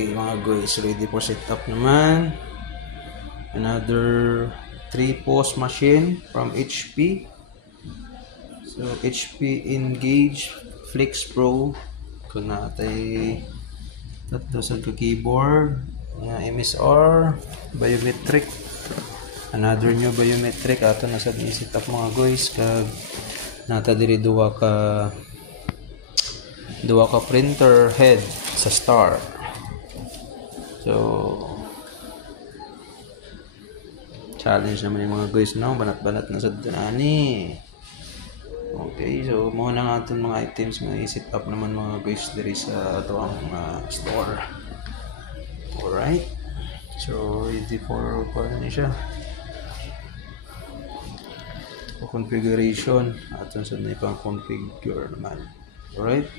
Okay mga guys, ready for setup naman. Another 3-post machine from HP. So HP Engage Flex Pro. Kung natay tatlo sa keyboard, MSR, biometric. Another new biometric ato na sa setup mga guys. Kag nata diri duwa ka printer head sa star. So challenge naman yung mga guys, no? Banat-banat na sa dunani. Okay, so muna nga itong mga items nga i-set up naman mga guys diri sa ito ang store. Alright, so ready for paano siya configuration aton sa na ipang configure naman. Alright.